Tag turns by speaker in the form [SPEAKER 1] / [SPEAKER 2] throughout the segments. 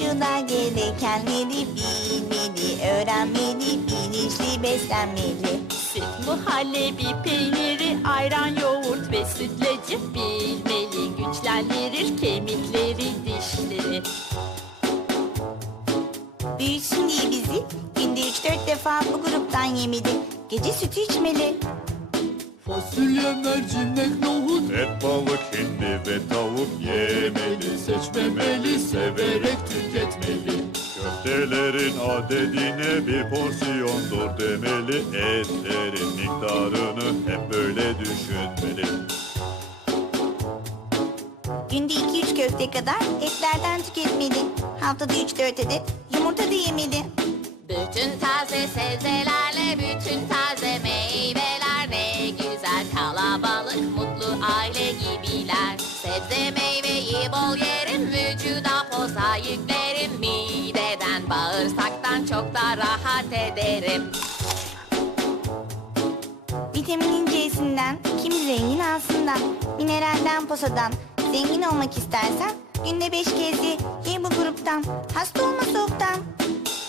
[SPEAKER 1] Vücuda gerekenleri bilmeli, öğrenmeli, bilinçli beslenmeli.
[SPEAKER 2] Süt, muhallebi, peyniri, ayran
[SPEAKER 1] Büyüsün diye bizi günde üç dört defa bu gruptan yemeli. Gece sütü içmeli.
[SPEAKER 3] Fasulye, mercimek, nohut
[SPEAKER 4] Et, balık, hindi ve tavuk yemeli, seçmemeli, severek tüketmeli. Köftelerin adedine bir porsiyondur demeli, etlerin miktarını hep böyle düşünmeli.
[SPEAKER 1] Günde iki üç köfte kadar etlerden tüketmeli. Haftada üç dört adet yumurta da.
[SPEAKER 5] Bütün taze sebzelerle bütün taze meyveler ne güzel kalabalık mutlu aile gibiler. Sebze meyveyi bol yerim vücuda poza yüklerim mideden bağırsaktan çok da rahat ederim.
[SPEAKER 1] Vitaminin C'sinden, kimi zengin A'sından, mineralden posadan. Zengin olmak istersen günde beş kez ye, ye bu gruptan. Hasta olma soğuktan.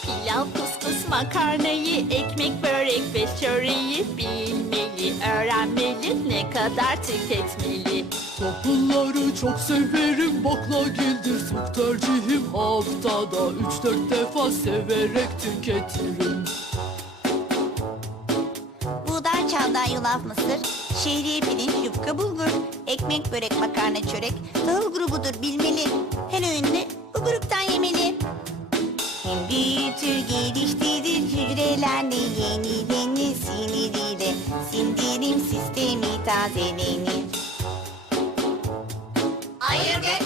[SPEAKER 2] Pilav, kuskus, makarnayı, ekmek, börek ve çöreği bilmeli. Öğrenmeli, ne kadar tüketmeli.
[SPEAKER 3] Tahılları çok severim baklagildir Çok tercihim haftada üç dört defa severek tüketirim
[SPEAKER 1] pilavdan yulaf mısır, şehriye pirinç, yufka bulgur, ekmek, börek, makarna, çörek, tahıl grubudur bilmeli. Her öğünde bu gruptan yemeli. Hem büyütür, geliştirir hücrelerde yenilenir siniriyle. Sindirim sistemi tazelenir. Ayırt